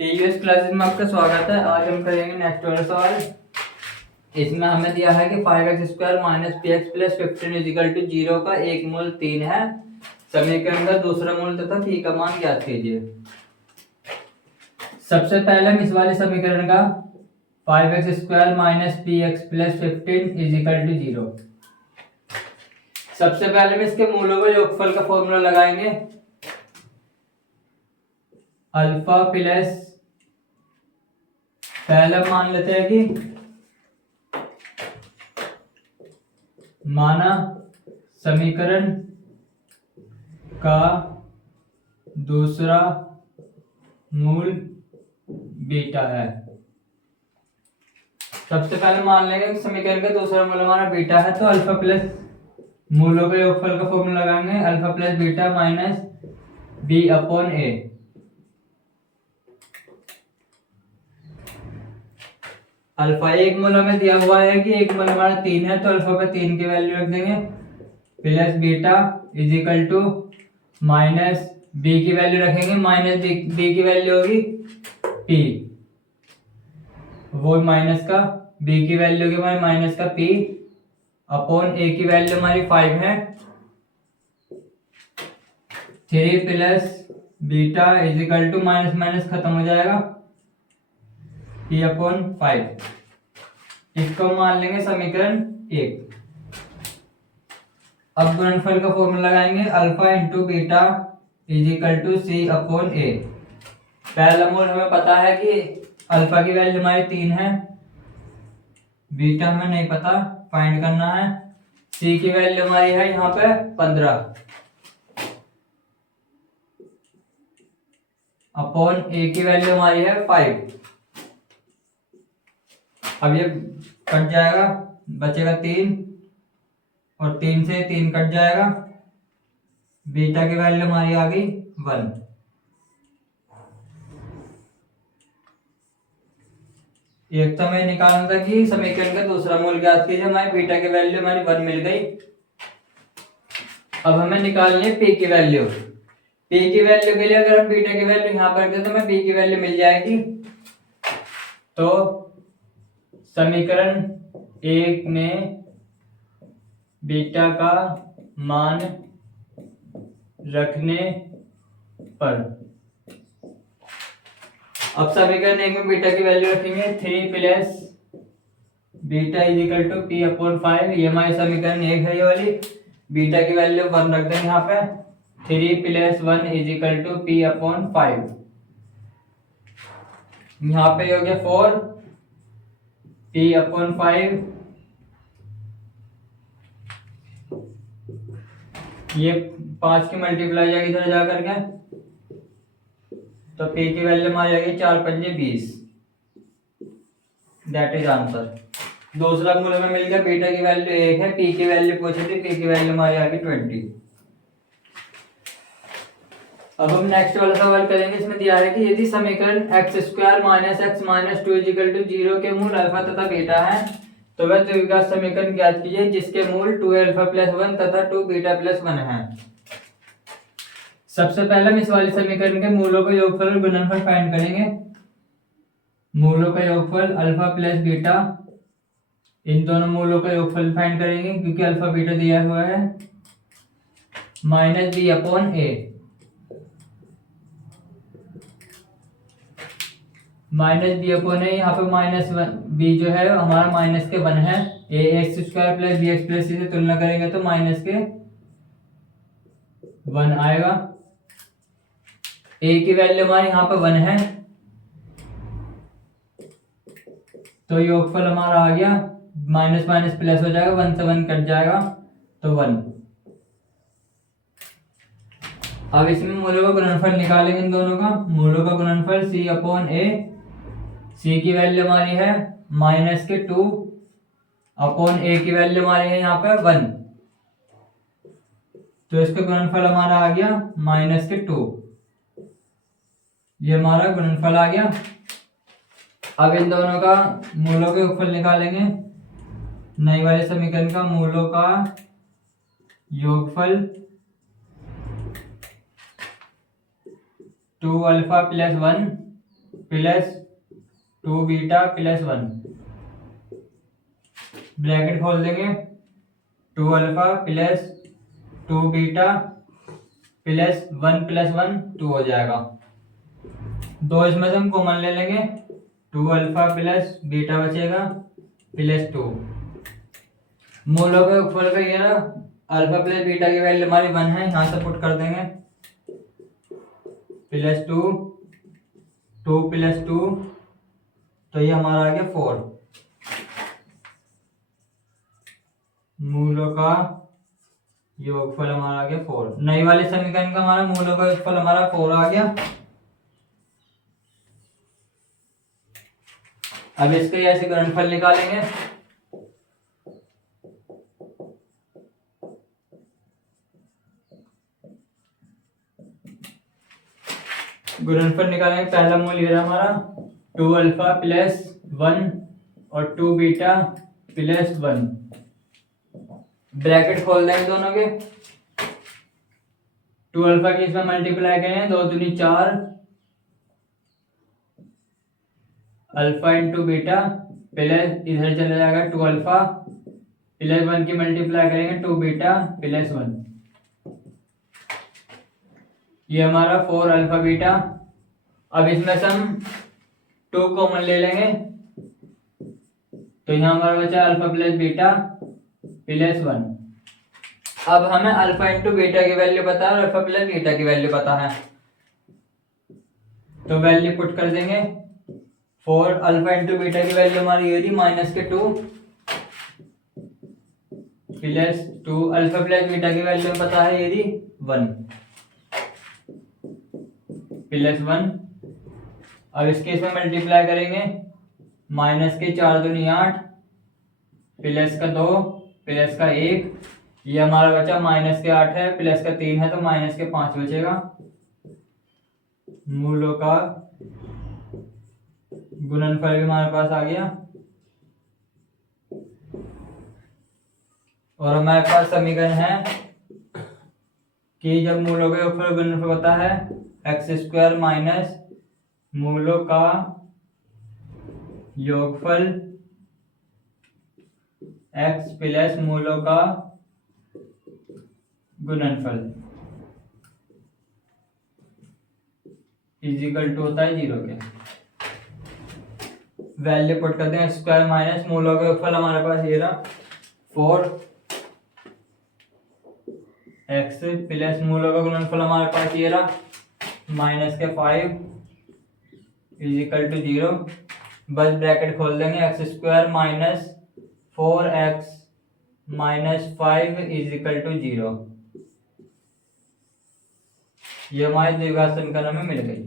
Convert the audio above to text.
टीयूएस classes में आपका स्वागत है। आज हम करेंगे नेक्स्ट वाला सवाल। इसमें हमें दिया है कि 5x² minus P X plus 15 equal to 0 का एक मूल 3 है। समीकरण का दूसरा मूल तथा पी का मान ज्ञात कीजिए। सबसे पहले हम इस वाले समीकरण का 5x² minus P X plus 15 equal to 0, सबसे पहले हम इसके मूलों का योगफल का फॉर्मूला लगाएंगे। अल्फा प्लस, पहले मान लेते हैं कि माना समीकरण का दूसरा मूल बीटा है। सबसे पहले मान लेंगे कि समीकरण का दूसरा मूल हमारा बीटा है, तो अल्फा प्लस मूलों के योगफल का फॉर्मूला लगाएंगे। Alpha plus beta minus B upon A. Alpha एक मूल हमें दिया हुआ है कि एक मूल हमारा 3 है, तो अल्फा पे 3 की वैल्यू रख देंगे। Plus beta is equal to minus B की वैल्यू रखेंगे, माइनस बी की वैल्यू होगी पी, वो माइनस का बी की वैल्यू होगी हमारी माइनस का पी अपॉन ए की वैल्यू हमारी 5 है। 3 plus beta is equal to minus minus खत्म हो जाएगा पी अपॉन 5। इसको मान लेंगे समीकरण 1। अब गुणनफल का फॉर्मूला लगाएंगे। Alpha into beta is equal to C upon A. पहला मूल हमें पता है कि अल्फा की वैल्यू हमारी 3 है, बीटा हमें नहीं पता, फाइंड करना है। सी की वैल्यू हमारी है यहाँ पे 15 अपॉन ए की वैल्यू हमारी है 5। अब ये कट जाएगा, बचेगा 3 और 3 से 3 कट जाएगा। बीटा की वैल्यू हमारी आ गई 1। एक तो हमें निकालना था कि समीकरण का दूसरा मूल ज्ञात कीजिए। हमारी बीटा की वैल्यू हमारी 1 मिल गई। अब हमें निकालनी है पी की वैल्यू। पी की वैल्यू के लिए अगर हम बीटा की वैल्यू यहाँ पर रखते तो हमें पी की वैल्यू मिल जाएगी। तो समीकरण 1 में बीटा का मान रखने पर, अब समीकरण 1 में बीटा की वैल्यू रखेंगे 3 plus beta is equal to P upon 5। ये हमारी समीकरण 1 है, ये वाली। बीटा की वैल्यू 1 रख देंगे यहाँ पे। 3 plus 1 is equal to P upon 5। यहाँ पे हो गया 4 पी अपॉन 5। ये 5 की मल्टीप्लाई जाएगी इधर जा करके, तो पी की वैल्यू हमारी आ गई 4 पंजे 20। That is answer. दूसरा मूल हमें मिल गया, बीटा की वैल्यू 1 है, पी की वैल्यू पूछी थी, पी की वैल्यू हमारी आ गई 20। अब हम नेक्स्ट वाला सवाल करेंगे। इसमें दिया है कि यदि समीकरण x² minus X minus 2 equal to 0 के मूल अल्फा तथा बीटा है, तो वह द्विघात समीकरण ज्ञात कीजिए जिसके मूल 2 अल्फा प्लस 1 तथा 2 बीटा प्लस 1 है। सबसे पहले हम इस वाले समीकरण के मूलों का योगफल और गुणनफल फाइंड करेंगे। मूलों का योगफल अल्फा प्लस बीटा, इन दोनों मूलों का योगफल फाइंड करेंगे क्योंकि अल्फा बीटा दिया हुआ है। माइनस बी अपॉन ए, माइनस बी अपॉन ए, यहाँ पे माइनस बी जो है हमारा माइनस के 1 है। A x square plus B x plus C से तुलना करेंगे तो माइनस के 1 आएगा। ए की वैल्यू हमारी यहाँ पे 1 है, तो योगफल हमारा आ गया, माइनस माइनस प्लस हो जाएगा, 1 से 1 कट जाएगा तो 1। अब इसमें मूलों का गुणनफल निकालेंगे। इन दोनों का मूलों का गुणनफल सी अपॉन ए। सी की वैल्यू हमारी है माइनस के 2 अपॉन ए की वैल्यू हमारी है यहाँ पे 1, तो इसका गुणनफल हमारा आ गया माइनस के 2। ये हमारा गुणनफल आ गया। अब इन दोनों का मूलों के योगफल निकालेंगे। नई वाले समीकरण का मूलों का योगफल 2 alpha plus 1 plus 2 beta plus 1, bracket खोल देंगे, 2 अल्फा प्लस 2 बीटा प्लस 1 2 हो जाएगा। दो इसमें से हम कॉमन ले लेंगे, 2 अल्फा प्लस बीटा बचेगा प्लस 2। मूलों के ऊपर का ये ना अल्फा प्लस बीटा की वैल्यू हमारी 1 है, यहाँ से पुट कर देंगे, प्लस 2 2 प्लस 2, तो ये हमारा आ गया 4। मूलों का योगफल हमारा आ गया 4। नई वाले समीकरण का हमारा मूलों का योगफल हमारा 4 आ गया। अब इसके ऐसे गुणनफल निकालेंगे, गुणनफल निकालेंगे। पहला मूल ये रहा हमारा 2 अल्फा प्लस 1 और 2 बीटा प्लस 1, ब्रैकेट खोल देंगे दोनों के, 2 अल्फा की इसमें मल्टीप्लाई करें, 2 दूनी 4 अल्फा इंटू बीटा प्लस इधर चला जाएगा 2 अल्फा प्लस 1 की मल्टीप्लाई करेंगे 2 बीटा प्लस 1, ये हमारा 4 अल्फा बीटा। अब इसमें से हम 2 कॉमन ले लेंगे, तो यहाँ हमारा बचा अल्फा प्लस बीटा प्लस 1। अब हमें अल्फा इंटू बीटा की वैल्यू पता है और अल्फा प्लस बीटा की वैल्यू पता है, तो वैल्यू पुट कर देंगे। 4 अल्फा इंटू बीटा की वैल्यू हमारी ये थी -2 प्लस 2, अल्फा प्लस बीटा की वैल्यू पता है ये थी 1 प्लस 1। अब इसके इसमें मल्टीप्लाई करेंगे, -4 दूनी 8 प्लस का 2 प्लस का 1, ये हमारा बचा -8 है प्लस का 3 है तो -5 बचेगा। मूलों का गुणनफल भी हमारे पास आ गया और हमारे पास समीकरण है कि जब मूलों का योगफल गुणनफल होता है x² माइनस मूलों का योगफल x प्लस मूलों का गुणनफल इजिकल टू होता है 0 के। वैल्यू पुट करते हैं, स्क्वायर माइनस मूलों का योगफल हमारे पास ये रहा 4 x प्लस मूलों का गुणनफल हमारे पास ये रहा -5 इजिकल टू 0। बस ब्रैकेट खोल देंगे, x² minus 4x -5 is equal to 0। ये हमारे द्विघात समीकरण में मिल गई।